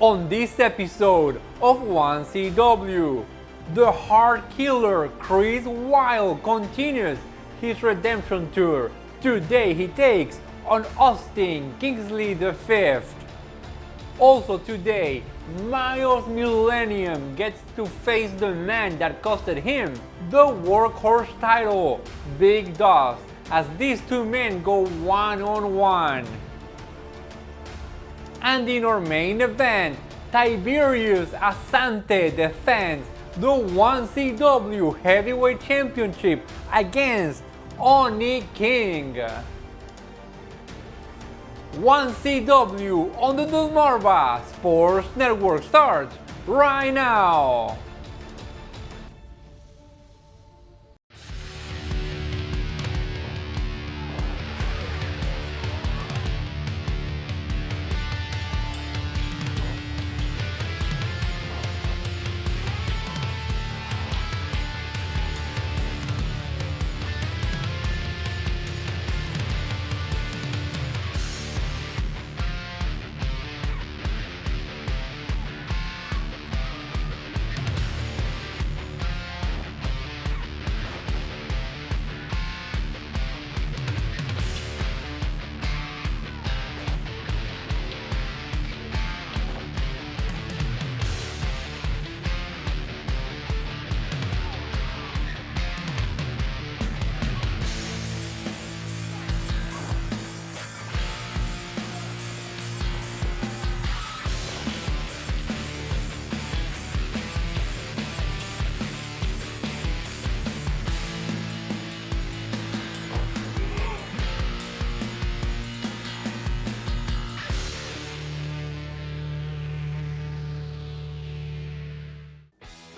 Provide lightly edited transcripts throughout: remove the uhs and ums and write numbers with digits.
On this episode of 1CW, the Heart Killer Chris Wylde continues his redemption tour. Today he takes on Austin Kingsley V. Also today, Myles Millennium gets to face the man that costed him the Workhorse title, Big Dust, as these two men go one-on-one. And in our main event, Tiberius Asante defends the 1CW Heavyweight Championship against Oni King. 1CW on the Delmarva Sports Network starts right now.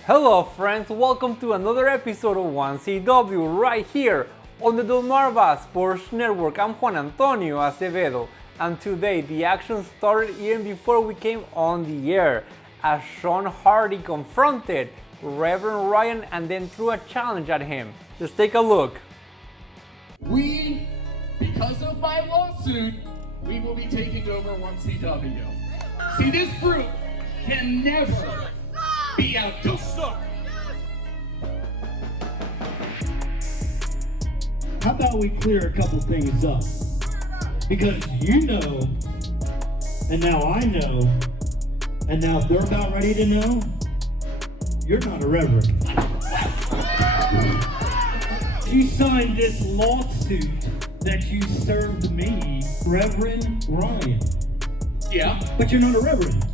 Hello friends, welcome to another episode of 1CW right here on the Delmarva Sports Network. I'm Juan Antonio Acevedo, and today the action started even before we came on the air as Sean Hardy confronted Reverend Ryan and then threw a challenge at him. Let's take a look. Because of my lawsuit, we will be taking over 1CW. See, this group can never be outdone. How about we clear a couple things up? Because you know, and now I know, and now they're about ready to know, you're not a reverend. You signed this lawsuit that you served me, Reverend Ryan. Yeah. But you're not a reverend.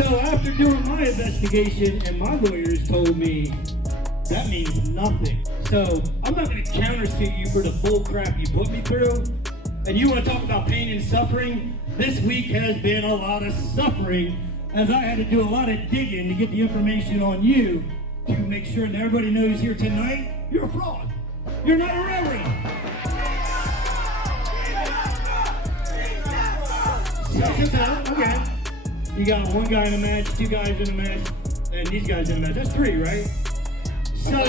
So after doing my investigation and my lawyers told me that means nothing. So I'm not going to countersuit you for the bull crap you put me through. And you want to talk about pain and suffering? This week has been a lot of suffering as I had to do a lot of digging to get the information on you to make sure that everybody knows here tonight, you're a fraud. You're not a reverend. Sit down, okay. You got one guy in a match, two guys in a match, and these guys in a match. That's three, right? So,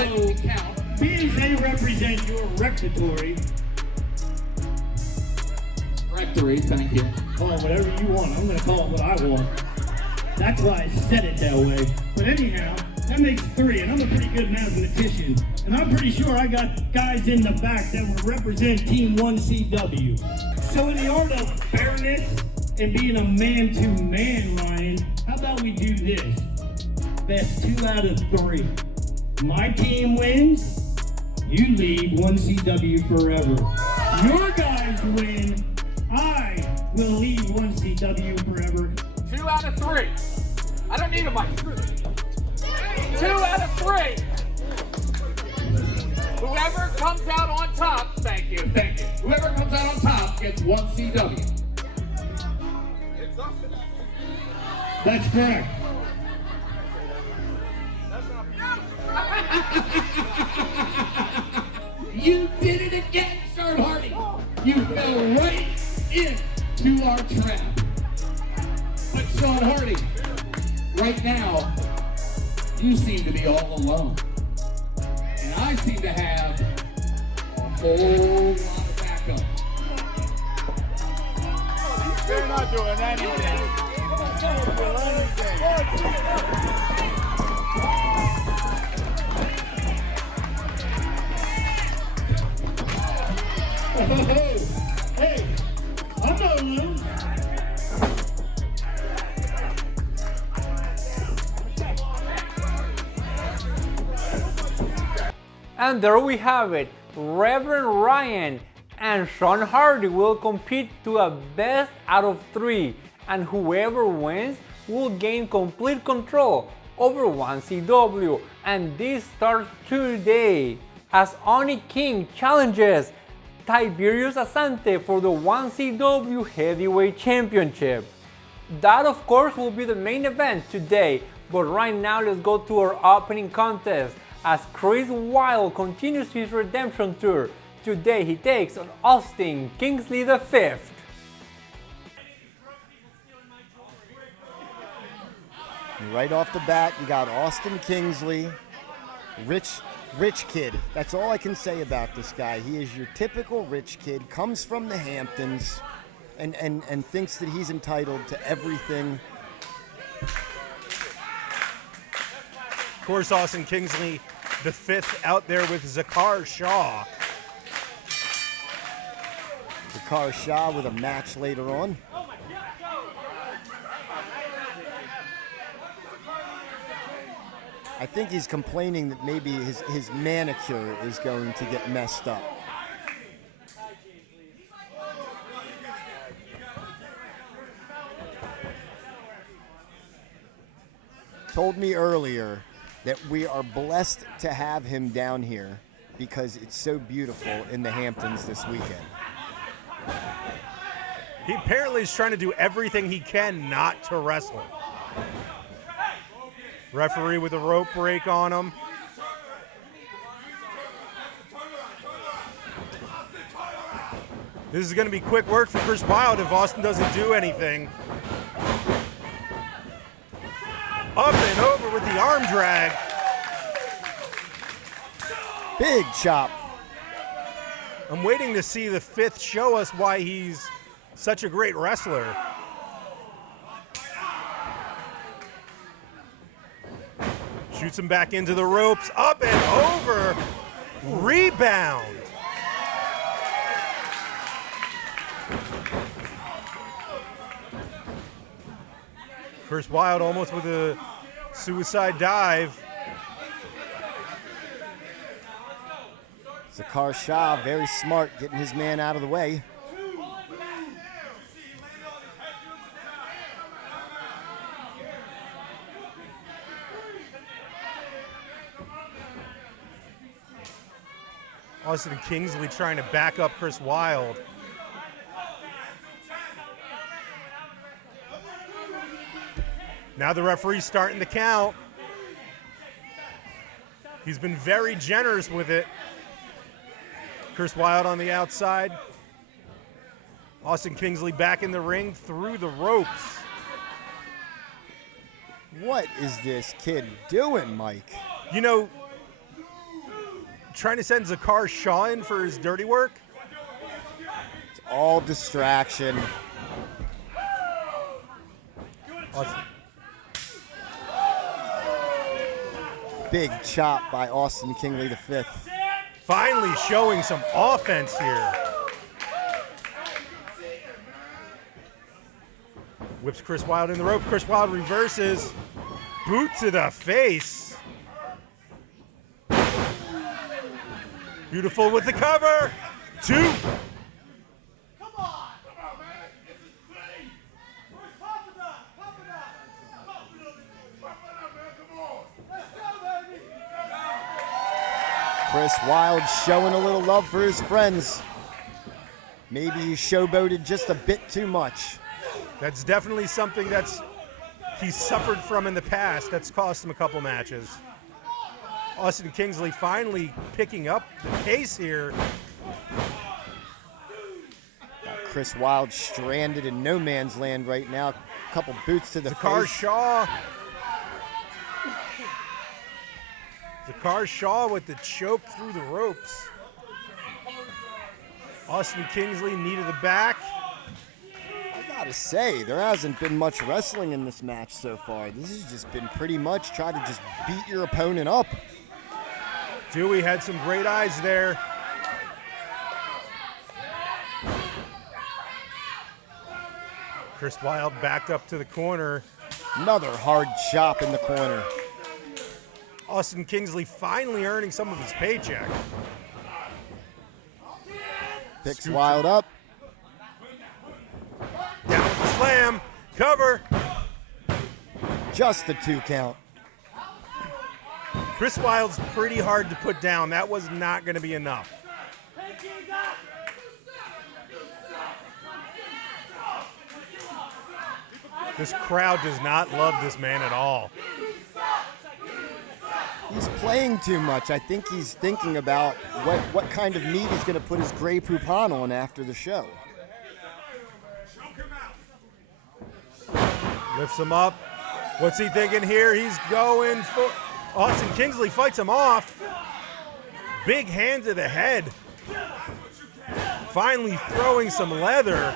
being they represent your rectory. Rectory, thank you. Call it whatever you want. I'm going to call it what I want. That's why I said it that way. But anyhow, that makes three, and I'm a pretty good mathematician. And I'm pretty sure I got guys in the back that will represent Team 1CW. So in the art of fairness, and being a man-to-man, Ryan, how about we do this? Best 2 out of 3. My team wins, you leave 1CW forever. Your guys win, I will leave 1CW forever. 2 out of 3. I don't need a mic. 2 out of 3. Whoever comes out on top, thank you. Whoever comes out on top gets 1CW. That's correct. You did it again, Sean Hardy. You fell right into our trap. But Sean Hardy, right now, you seem to be all alone. And I seem to have a whole lot of backup. not doing anything. Don't do anything. Hey, I'm not alone. And there we have it. Reverend Ryan and Sean Hardy will compete to a best out of 3, and whoever wins will gain complete control over 1CW, and this starts today as Oni King challenges Tiberius Asante for the 1CW Heavyweight Championship. That of course will be the main event today, but right now let's go to our opening contest as Chris Wylde continues his redemption tour. Today he takes on Austin Kingsley V. Right off the bat, you got Austin Kingsley, rich kid. That's all I can say about this guy. He is your typical rich kid, comes from the Hamptons, and thinks that he's entitled to everything. Of course, Austin Kingsley, the 5th out there with Zakar Shaw. Zakar Shaw with a match later on. I think he's complaining that maybe his manicure is going to get messed up. Told me earlier that we are blessed to have him down here because it's so beautiful in the Hamptons this weekend. He apparently is trying to do everything he can not to wrestle. Referee with a rope break on him. This is going to be quick work for Chris Wylde if Austin doesn't do anything. Up and over with the arm drag. Big chop. I'm waiting to see the 5th show us why he's such a great wrestler. Shoots him back into the ropes. Up and over. Rebound. Chris Wylde almost with a suicide dive. Zakar Shaw, very smart, getting his man out of the way. Austin Kingsley trying to back up Chris Wylde. Now the referee's starting the count. He's been very generous with it. Chris Wylde on the outside. Austin Kingsley back in the ring through the ropes. What is this kid doing, Mike? You know, trying to send Zakar Shaw in for his dirty work. It's all distraction. Austin. Big chop by Austin Kingsley V. Finally showing some offense here. Whips Chris Wylde in the rope. Chris Wylde reverses. Boot to the face. Beautiful with the cover. 2. Come on, man. This is clean. Where's Papa Doc? Papa Doc. Papa Doc, man. Come on. Let's go, baby. Chris Wylde showing a little love for his friends. Maybe he showboated just a bit too much. That's definitely something he's suffered from in the past. That's cost him a couple matches. Austin Kingsley finally picking up the pace here. Got Chris Wylde stranded in no man's land right now. A couple boots to the Zakar face. Shaw. Zakar Shaw with the choke through the ropes. Austin Kingsley, knee to the back. I Gotta say, there hasn't been much wrestling in this match so far. This has just been pretty much try to just beat your opponent up. Dewey had some great eyes there. Chris Wylde backed up to the corner. Another hard chop in the corner. Austin Kingsley finally earning some of his paycheck. Picks Wylde up. Down with the slam. Cover. Just the 2 count. Chris Wylde's pretty hard to put down. That was not going to be enough. This crowd does not love this man at all. He's playing too much. I think he's thinking about what kind of meat he's going to put his Grey Poupon on after the show. Lifts him up. What's he thinking here? He's going for... Austin Kingsley fights him off. Big hand to the head. Finally throwing some leather.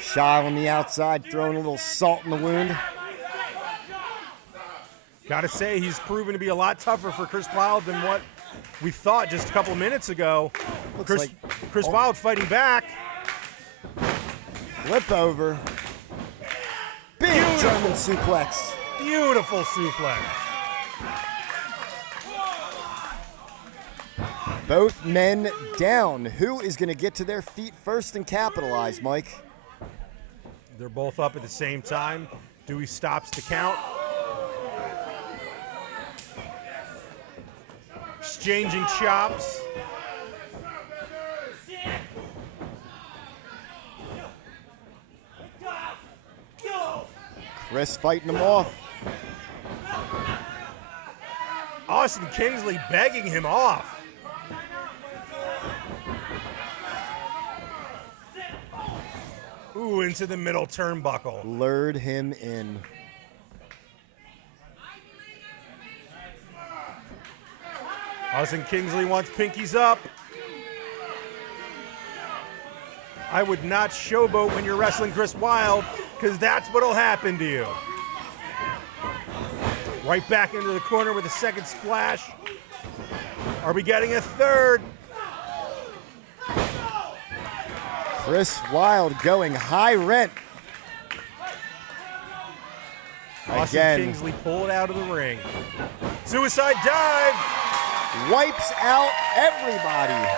Shy on the outside, throwing a little salt in the wound. Gotta say, he's proven to be a lot tougher for Chris Wylde than what we thought just a couple minutes ago. Chris Wylde fighting back. Flip over. Big German suplex. Beautiful suplex. Both men down. Who is going to get to their feet first and capitalize, Mike? They're both up at the same time. Dewey stops the count. Exchanging chops. Chris fighting him off. Austin Kingsley begging him off. Ooh, into the middle turnbuckle. Lured him in. Austin Kingsley wants pinkies up. I would not showboat when you're wrestling Chris Wylde, because that's what'll happen to you. Right back into the corner with a second splash. Are we getting a third? Chris Wylde going high rent. Austin Again. Kingsley pulled out of the ring. Suicide dive. Wipes out everybody.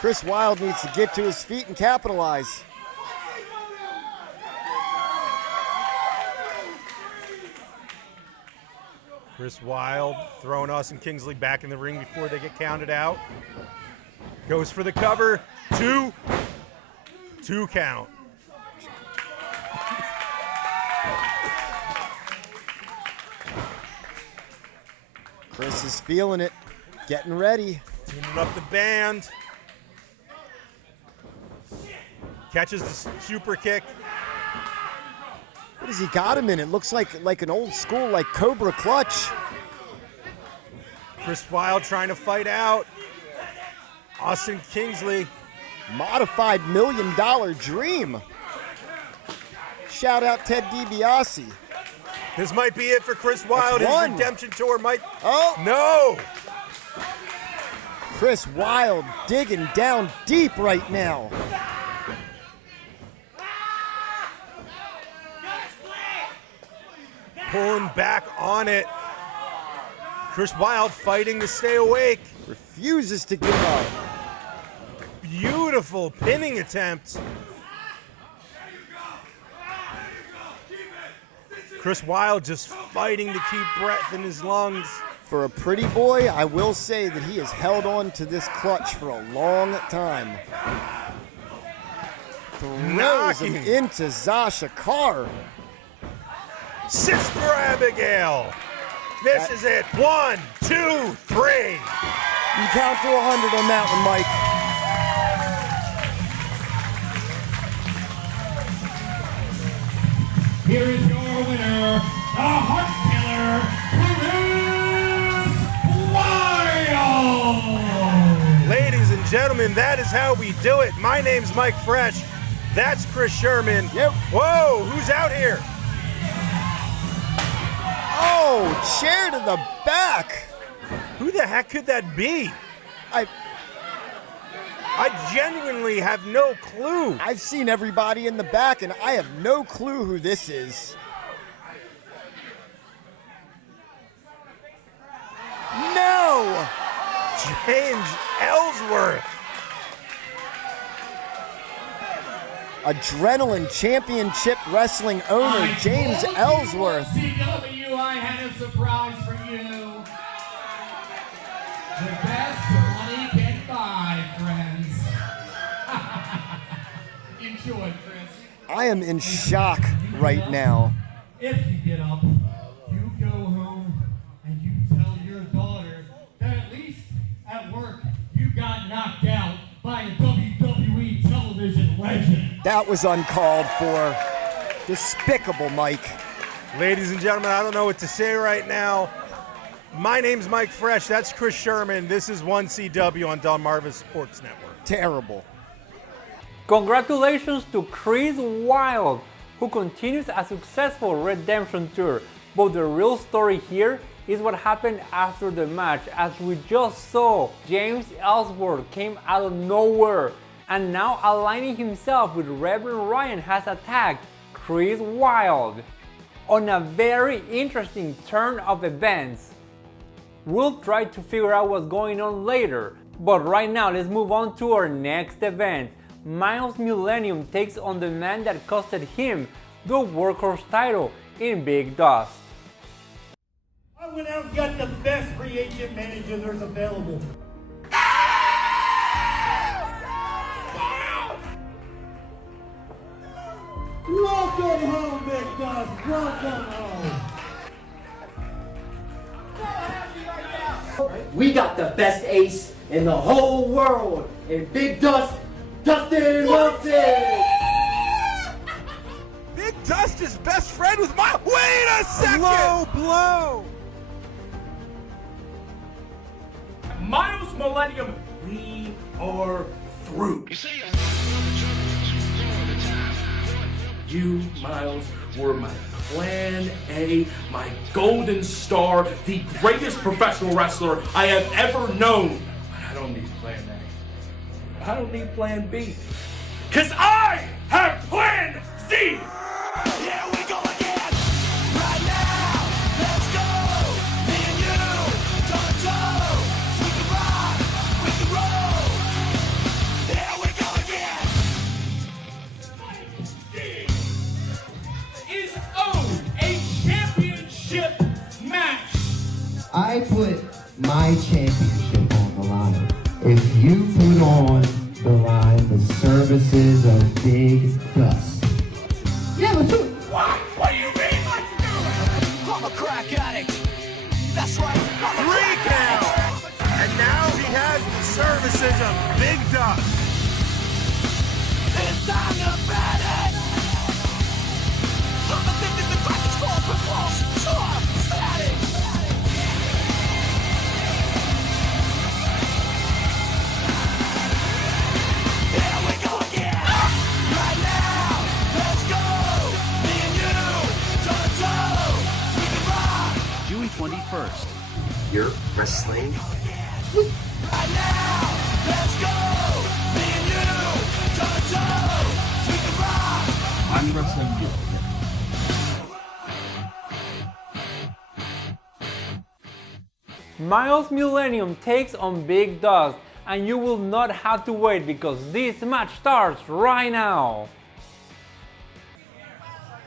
Chris Wylde needs to get to his feet and capitalize. Chris Wylde throwing Austin Kingsley back in the ring before they get counted out. Goes for the cover. Two count. Chris is feeling it, getting ready. Tuning up the band. Catches the super kick. What has he got him in? It looks like an old school, like Cobra clutch. Chris Wylde trying to fight out. Austin Kingsley. Modified $1 Million Dream. Shout out Ted DiBiase. This might be it for Chris Wylde. That's one. His redemption tour might. Oh! No! Chris Wylde digging down deep right now. Pulling back on it. Chris Wylde fighting to stay awake. Refuses to give up. Beautiful pinning attempt. Chris Wylde just fighting to keep breath in his lungs. For a pretty boy, I will say that he has held on to this clutch for a long time. Throws him into Zasha Carr. Sister Abigail. This is it. 1, 2, 3. You count to 100 on that one, Mike. Here is your winner, the Heart Killer, Tiberius Asante. Ladies and gentlemen, that is how we do it. My name's Mike Fresh. That's Chris Sherman. Yep. Whoa, who's out here? Oh, chair to the back. Who the heck could that be? I genuinely have no clue. I've seen everybody in the back, and I have no clue who this is. No! James Ellsworth. Adrenaline Championship Wrestling owner James Ellsworth. CW, I had a surprise for you. The best money can buy, friends. Enjoy, Chris. I am in shock right now. If you get up, you go home and you tell your daughter that at least at work you got knocked out by a WWE television legend. That was uncalled for. Despicable, Mike. Ladies and gentlemen, I don't know what to say right now. My name's Mike Fresh. That's Chris Sherman. This is 1CW on Delmarva Sports Network. Terrible. Congratulations to Chris Wylde, who continues a successful redemption tour. But the real story here is what happened after the match. As we just saw, James Ellsworth came out of nowhere, and now aligning himself with Reverend Ryan has attacked Chris Wylde. On a very interesting turn of events. We'll try to figure out what's going on later, but right now let's move on to our next event. Myles Millennium takes on the man that costed him the Workhorse title in Big Dust. I went out and got the best free agent manager there's available. Welcome home, Big Dust. Welcome home. We got the best ace in the whole world in Big Dust, Dustin Wilson! Big Dust is best friend with my. Wait a second! Low blow! Myles Millennium, we are through. You, Myles, were my Plan A, my golden star, the greatest professional wrestler I have ever known. But I don't need Plan A. I don't need Plan B. Because I have Plan Z! Here we go again! Right now! Let's go! Me and you! Toe to toe! We can rock! We can roll! Here we go again! Is owed a championship match! I put my championship on the line. If you put on the line the services of Big Dust. Yeah, let's do it. What do you mean? I'm a crack addict. That's right. 3 count! And now he has the services of Big Dust. It's time to bet it. I'm addicted to practice calls with balls. Sure, static. Here we go again. Right now, let's go. Me and you, toe to toe. We can rock. June 21st. You're wrestling. Right now, let's go. Me and you, toe to toe. We can rock. I'm wrestling you. Myles Millennium takes on Big Dust, and you will not have to wait because this match starts right now.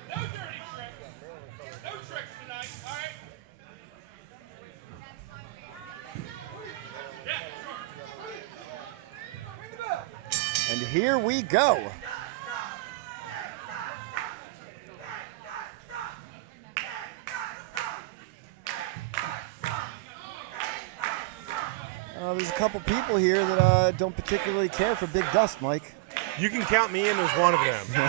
No dirty tricks. No tricks tonight, all right? Yeah, sure. And here we go. There's a couple people here that don't particularly care for Big Dust, Mike. You can count me in as one of them.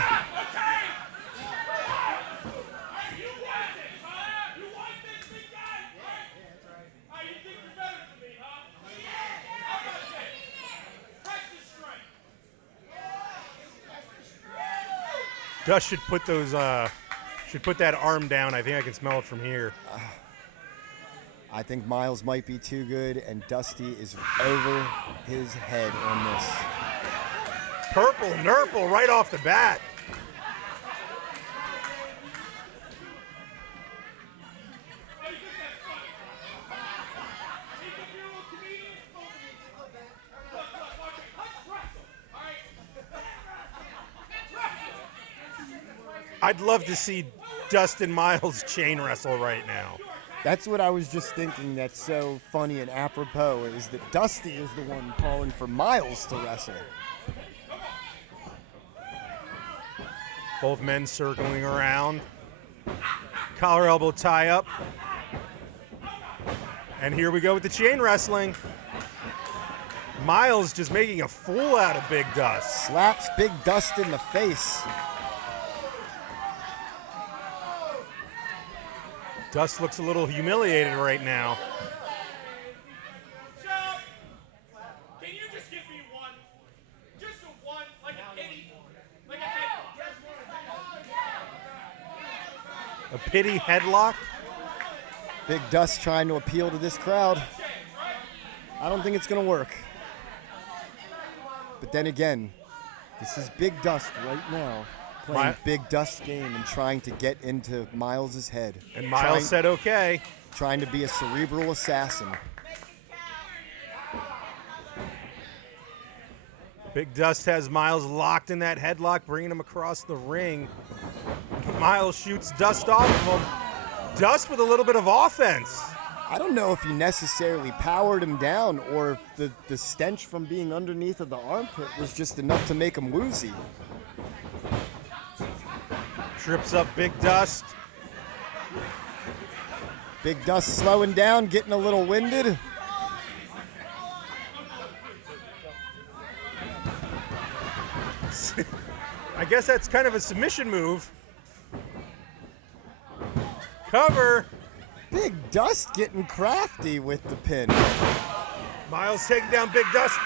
Dust should put those should put that arm down. I think I can smell it from here. I think Myles might be too good, and Dusty is over his head on this. Purple Nurple right off the bat. I'd love to see Dustin Myles chain wrestle right now. That's what I was just thinking that's so funny and apropos, is that Dusty is the one calling for Myles to wrestle. Both men circling around. Collar elbow tie up. And here we go with the chain wrestling. Myles just making a fool out of Big Dust. Slaps Big Dust in the face. Dust looks a little humiliated right now. Can you just give me one? Just a one, like a pity, like a A pity headlock. Big Dust trying to appeal to this crowd. I don't think it's going to work. But then again, this is Big Dust right now, playing Big Dust game and trying to get into Myles' head. And Myles said okay. Trying to be a cerebral assassin. Big Dust has Myles locked in that headlock, bringing him across the ring. Myles shoots Dust off of him. Dust with a little bit of offense. I don't know if he necessarily powered him down or if the stench from being underneath of the armpit was just enough to make him woozy. Trips up Big Dust. Big Dust slowing down, getting a little winded. I guess that's kind of a submission move. Cover. Big Dust getting crafty with the pin. Myles taking down Big Dust.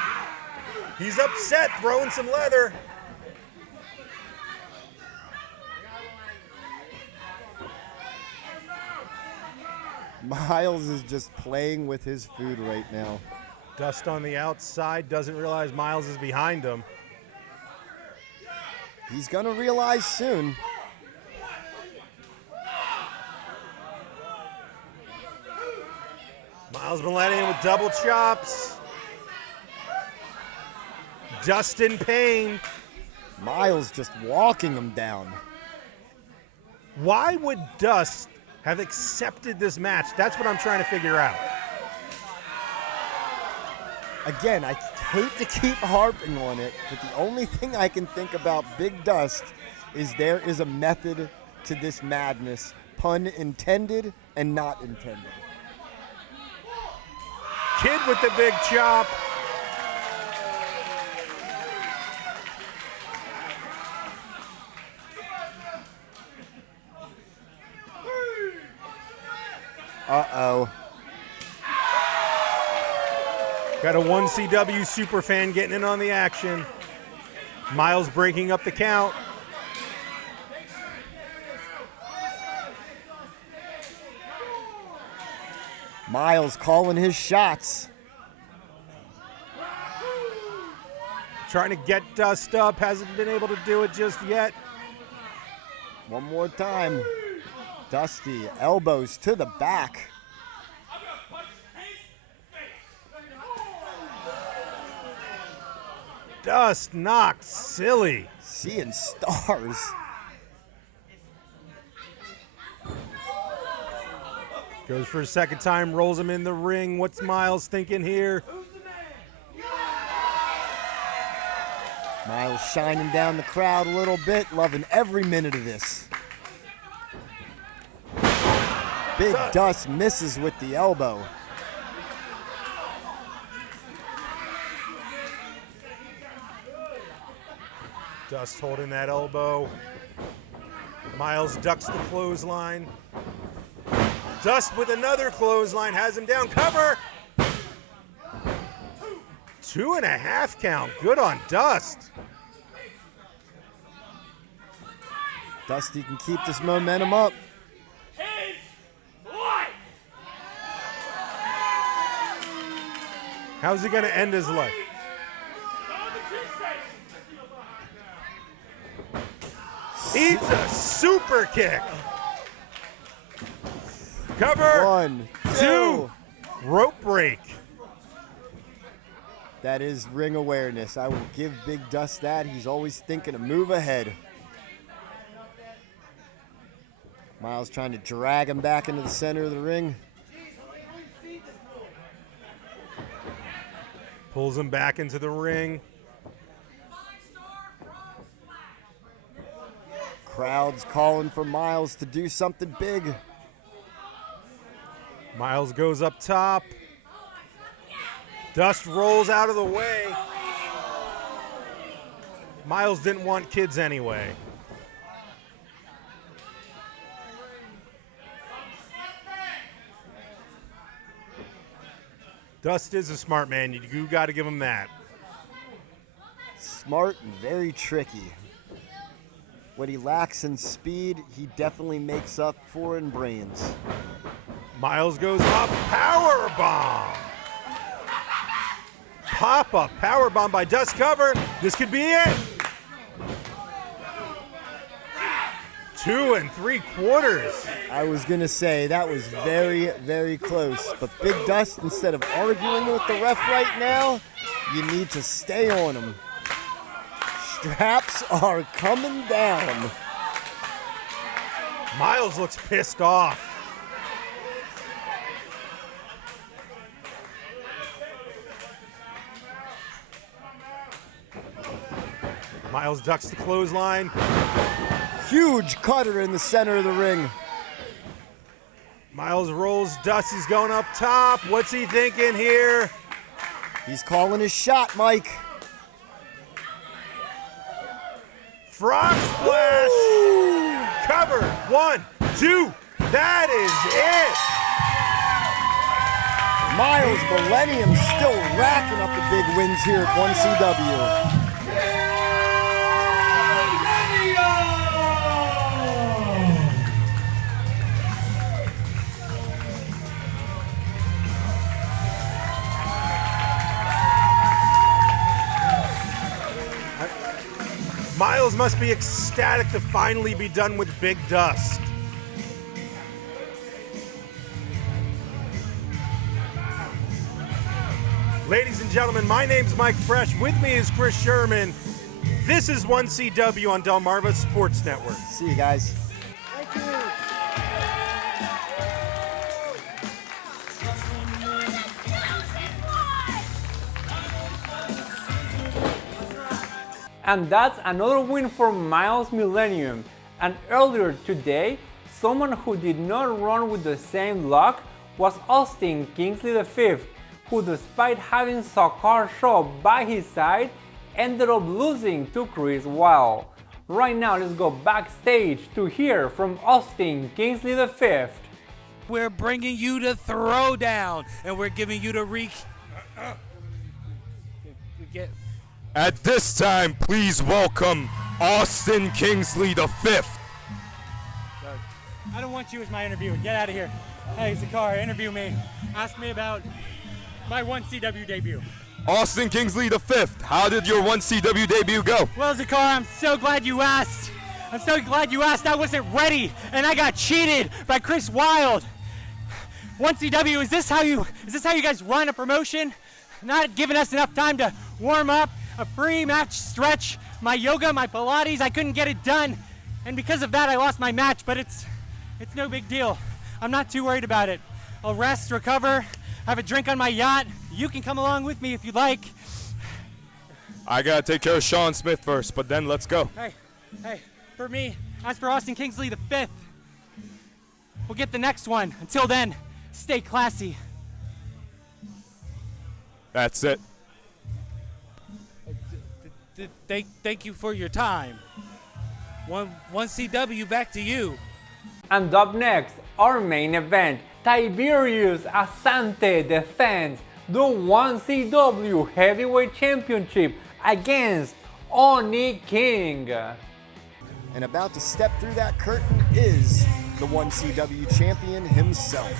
He's upset, throwing some leather. Myles is just playing with his food right now. Dust on the outside, doesn't realize Myles is behind him. He's going to realize soon. Myles Millennium with double chops. Dust in pain. Myles just walking him down. Why would Dust have accepted this match? That's what I'm trying to figure out. Again, I hate to keep harping on it, but the only thing I can think about Big Dust is there is a method to this madness, pun intended and not intended. Kid with the big chop. Uh-oh. Got a 1CW superfan getting in on the action. Myles breaking up the count. Myles calling his shots. Trying to get Dust up, hasn't been able to do it just yet. One more time. Dusty, elbows to the back. Dust knocked silly. Seeing stars. Goes for a second time, rolls him in the ring. What's Myles thinking here? Myles shining down the crowd a little bit, loving every minute of this. Big Dust misses with the elbow. Dust holding that elbow. Myles ducks the clothesline. Dust with another clothesline, has him down. Cover! 2.5 count. Good on Dust. Dusty can keep this momentum up. How's he going to end his life? Eats a super kick. Cover. 1, 2. Rope break. That is ring awareness. I will give Big Dust that. He's always thinking a move ahead. Myles trying to drag him back into the center of the ring. Pulls him back into the ring. Crowd's calling for Myles to do something big. Myles goes up top. Dust rolls out of the way. Myles didn't want kids anyway. Dust is a smart man. You got to give him that. Smart and very tricky. What he lacks in speed, he definitely makes up for in brains. Myles goes up, power bomb. Pop-up power bomb by Dust cover. This could be it. 2 3/4. I was going to say that was very, very close. But Big Dust, instead of arguing with the ref right now, you need to stay on him. Straps are coming down. Myles looks pissed off. Myles ducks the clothesline. Huge cutter in the center of the ring. Myles rolls Dust. He's going up top. What's he thinking here? He's calling his shot, Mike. Frog splash. Woo! Cover. 1, 2. That is it. Myles Millennium still racking up the big wins here at 1CW. Myles must be ecstatic to finally be done with Big Dust. Ladies and gentlemen, my name's Mike Fresh. With me is Chris Sherman. This is 1CW on Delmarva Sports Network. See you guys. Thank you. And that's another win for Myles Millennium. And earlier today, someone who did not run with the same luck was Austin Kingsley V, who despite having Sakar Shaw by his side, ended up losing to Chris Wylde. Right now, let's go backstage to hear from Austin Kingsley V. We're bringing you the throwdown, and we're giving you the At this time, please welcome Austin Kingsley V. I don't want you as my interviewer. Get out of here. Hey, Sakar, interview me. Ask me about my 1CW debut. Austin Kingsley V, how did your 1CW debut go? Well, Sakar, I'm so glad you asked. I'm so glad you asked. I wasn't ready, and I got cheated by Chris Wylde. 1CW, is this how you guys run a promotion? Not giving us enough time to warm up, a pre-match stretch, my yoga, my Pilates, I couldn't get it done. And because of that, I lost my match, but it's no big deal. I'm not too worried about it. I'll rest, recover, have a drink on my yacht. You can come along with me if you'd like. I gotta take care of Sean Smith first, but then let's go. Hey, for me, as for Austin Kingsley V, we'll get the next one. Until then, stay classy. That's it. Thank you for your time. 1CW, back to you. And up next, our main event, Tiberius Asante defends the 1CW Heavyweight Championship against Oni King. And about to step through that curtain is the 1CW champion himself.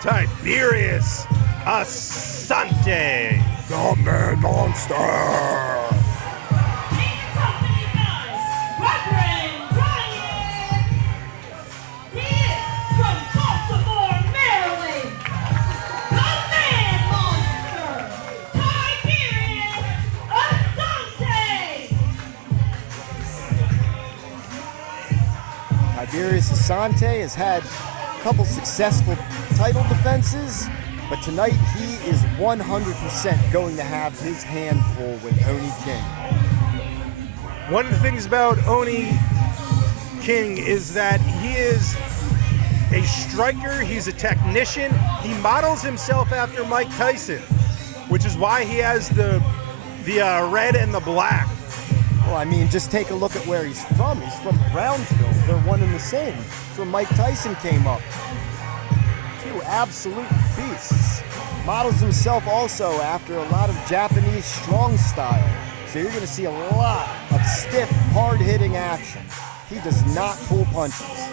Tiberius Asante, the Man Monster. Tiberius Asante has had a couple successful title defenses, but tonight he is 100% going to have his handful with Oni King. One of the things about Oni King is that he is a striker, he's a technician. He models himself after Mike Tyson, which is why he has the red and the black. Well, I mean, just take a look at where he's from. He's from Brownsville. They're one and the same. It's where Mike Tyson came up. Two absolute beasts. Models himself also after a lot of Japanese strong style. So you're going to see a lot of stiff, hard-hitting action. He does not pull punches.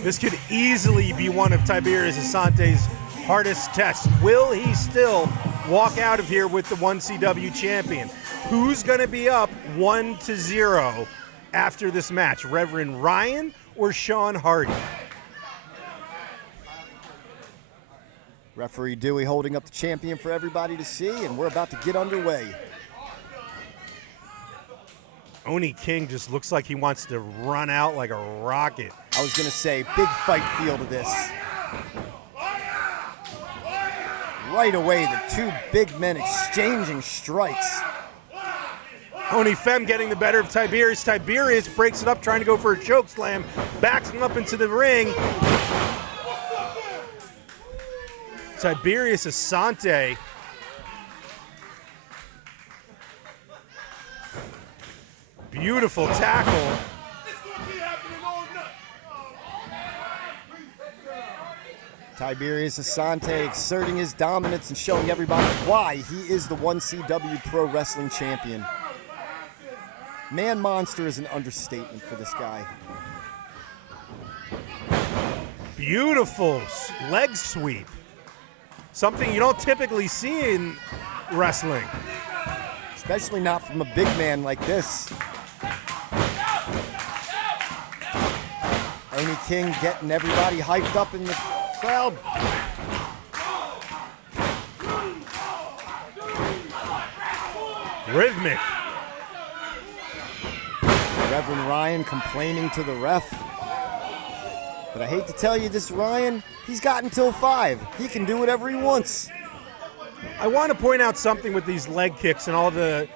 This could easily be one of Tiberius Asante's hardest tests. Will he still walk out of here with the 1CW champion? Who's going to be up 1-0 after this match? Reverend Ryan or Sean Hardy? Referee Dewey holding up the champion for everybody to see, and we're about to get underway. Oni King just looks like he wants to run out like a rocket. I was going to say, big fight feel to this. Right away, the two big men exchanging strikes. Oni Fem getting the better of Tiberius. Tiberius breaks it up, trying to go for a choke slam, backs him up into the ring. Tiberius Asante beautiful tackle. Tiberius Asante exerting his dominance and showing everybody why he is the 1CW Pro Wrestling Champion. Man Monster is an understatement for this guy. Beautiful leg sweep. Something you don't typically see in wrestling. Especially not from a big man like this. Oni King getting everybody hyped up in the crowd. Rhythmic. Reverend Ryan complaining to the ref. But I hate to tell you this, Ryan, he's got until 5. He can do whatever he wants. I want to point out something with these leg kicks and all the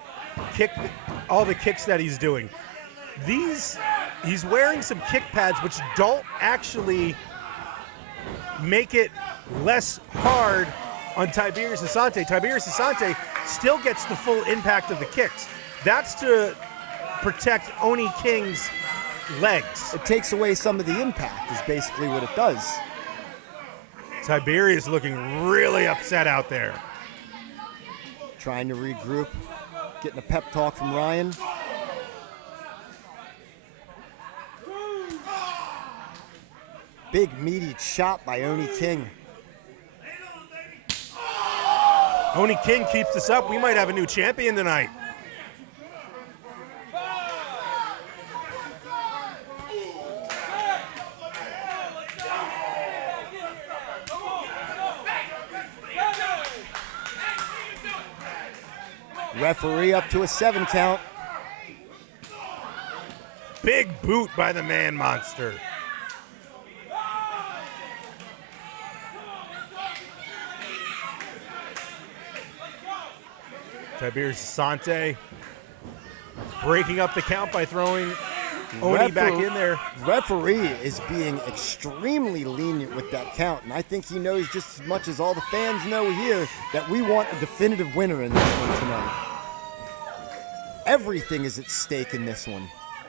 kicks that he's doing. He's wearing some kick pads which don't actually make it less hard on Tiberius Asante. Tiberius Asante still gets the full impact of the kicks. That's to protect Oni King's legs. It takes away some of the impact is basically what it does. Tiberius looking really upset out there. Trying to regroup, getting a pep talk from Ryan. Big meaty chop by Oni King. Oni King keeps this up. We might have a new champion tonight. Referee up to a 7 count. Big boot by the Man Monster. Tiberius Asante breaking up the count by throwing Oni back in there. Referee is being extremely lenient with that count, and I think he knows just as much as all the fans know here that we want a definitive winner in this one tonight. Everything is at stake in this one.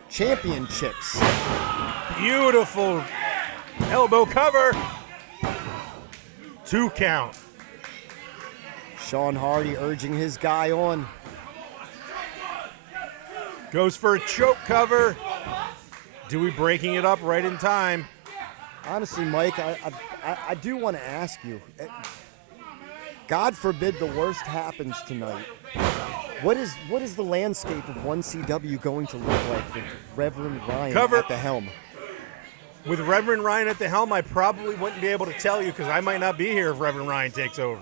Championships. Beautiful elbow cover. 2 count. Sean Hardy urging his guy on. Goes for a choke cover. Dewey breaking it up right in time. Honestly, Mike, I do want to ask you, God forbid the worst happens tonight. What is the landscape of 1CW going to look like with Reverend Ryan at the helm? With Reverend Ryan at the helm, I probably wouldn't be able to tell you because I might not be here if Reverend Ryan takes over.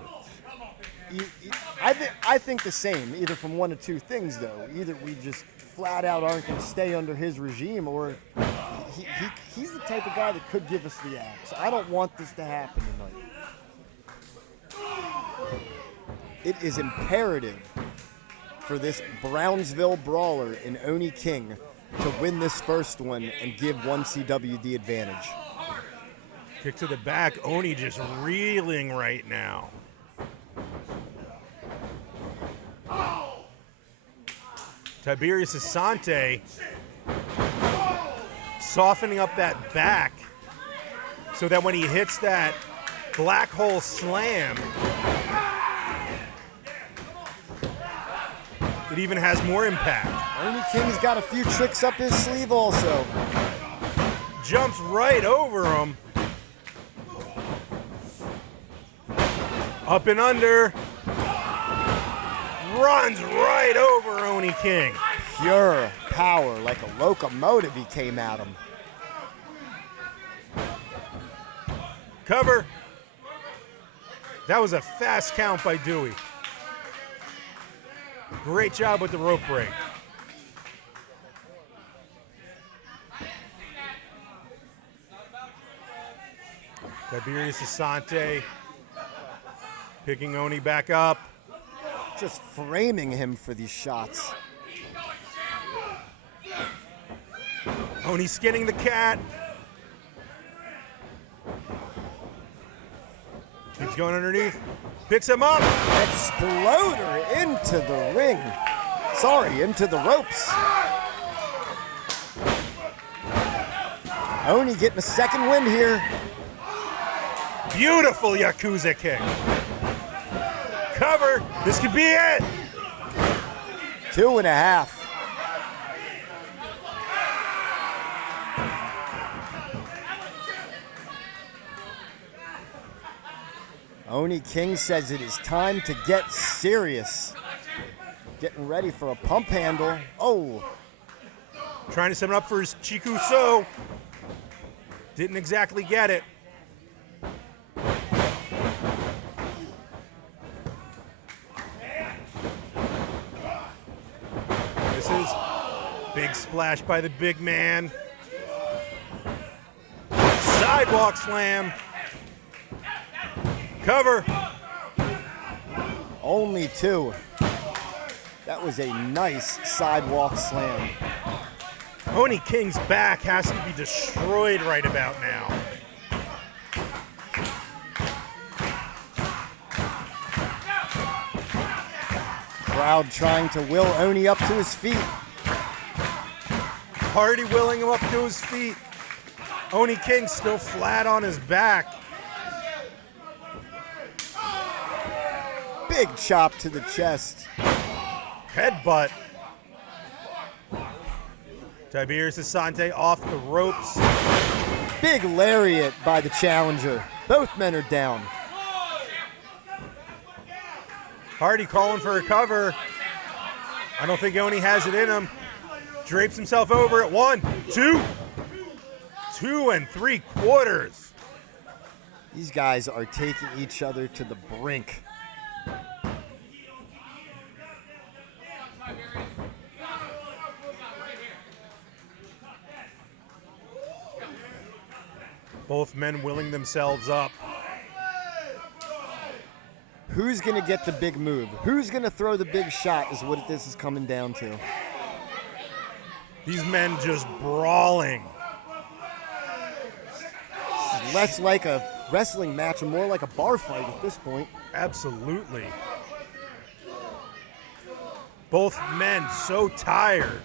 I think the same, either from one of two things, though. Either we just flat out aren't going to stay under his regime, or he's the type of guy that could give us the axe. I don't want this to happen tonight. It is imperative for this Brownsville brawler in Oni King to win this first one and give 1CW the advantage. Kick to the back. Oni just reeling right now. Tiberius Asante softening up that back so that when he hits that black hole slam, it even has more impact. Oni King's got a few tricks up his sleeve also. Jumps right over him. Up and under. Runs right over Oni King. Pure power, like a locomotive he came at him. Cover. That was a fast count by Dewey. Great job with the rope break. Tiberius Asante picking Oni back up. Just framing him for these shots. Oni skinning the cat. Keeps going underneath. Picks him up. Exploder into the ring. Sorry, into the ropes. Oni getting a second win here. Beautiful Yakuza kick. Cover. This could be it. 2.5. Oni King says it is time to get serious. Getting ready for a pump handle. Oh. Trying to set him up for his Chikuso. Didn't exactly get it. This is big splash by the big man. Sidewalk slam. Cover. Only 2. That was a nice sidewalk slam. Oni King's back has to be destroyed right about now. Crowd trying to will Oni up to his feet. Hardy willing him up to his feet. Oni King still flat on his back. Big chop to the chest. Headbutt. Tiberius Asante off the ropes. Big lariat by the challenger. Both men are down. Hardy calling for a cover. I don't think Oni has it in him. Drapes himself over at 1, 2. 2 3/4. These guys are taking each other to the brink. Both men willing themselves up. Who's going to get the big move? Who's going to throw the big shot is what this is coming down to. These men just brawling. This is less like a wrestling match and more like a bar fight at this point. Absolutely. Both men so tired.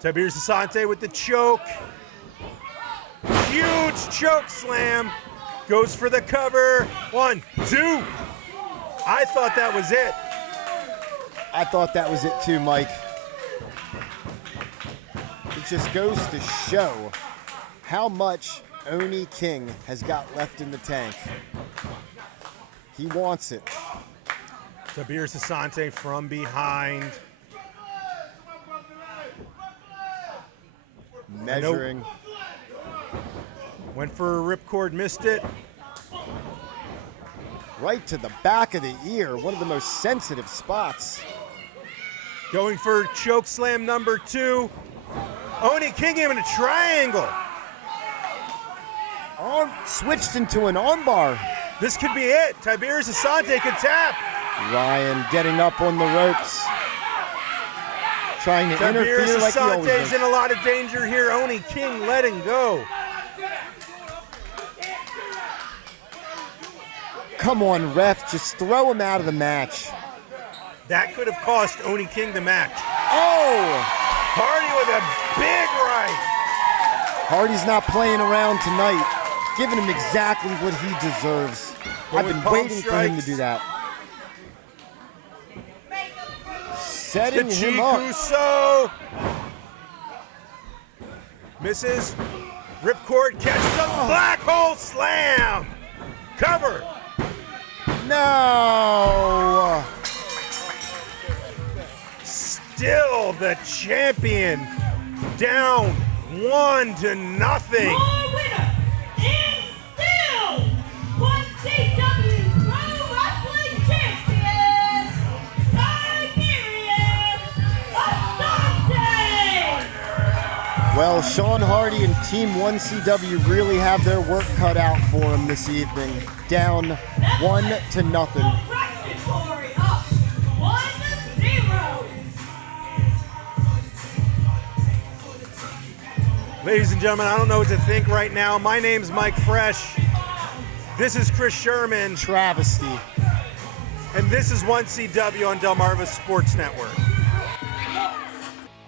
Tiberius Asante with the choke. Huge choke slam. Goes for the cover. 1, 2. I thought that was it. I thought that was it too, Mike. It just goes to show how much Oni King has got left in the tank. He wants it. Tiberius Asante from behind. Measuring. Went for a ripcord, missed it. Right to the back of the ear, one of the most sensitive spots. Going for choke slam number 2. Oni King gave him a triangle. Arm switched into an armbar. This could be it. Tiberius Asante could tap. Ryan getting up on the ropes. Trying to Tiberius interfere like he always Asante's does. in a lot of danger here. Oni King letting go. Come on, ref, just throw him out of the match. That could have cost Oni King the match. Oh! Hardy with a big right. Hardy's not playing around tonight, giving him exactly what he deserves. I've been waiting for him to do that. Setting him up. Kuso. Misses. Ripcord catches a black hole slam. Cover. No. Still the champion. Down 1-0. Your winner is still 1CW Pro Wrestling Champion, Tiberius Asante. Well, Sean Hardy and Team 1CW really have their work cut out for them this evening. Down 1-0. Congratulatory up 1-0. Ladies and gentlemen, I don't know what to think right now. My name's Mike Fresh. This is Chris Sherman. Travesty. And this is 1CW on Delmarva Sports Network.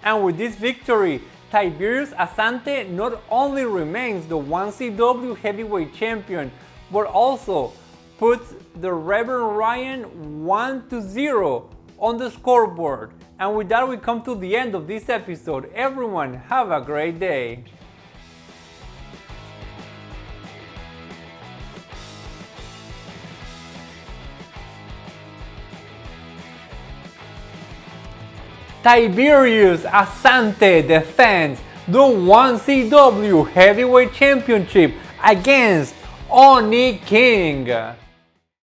And with this victory, Tiberius Asante not only remains the 1CW heavyweight champion, but also puts the Reverend Ryan 1-0 on the scoreboard. And with that, we come to the end of this episode. Everyone, have a great day. Tiberius Asante defends the 1CW Heavyweight Championship against Oni King.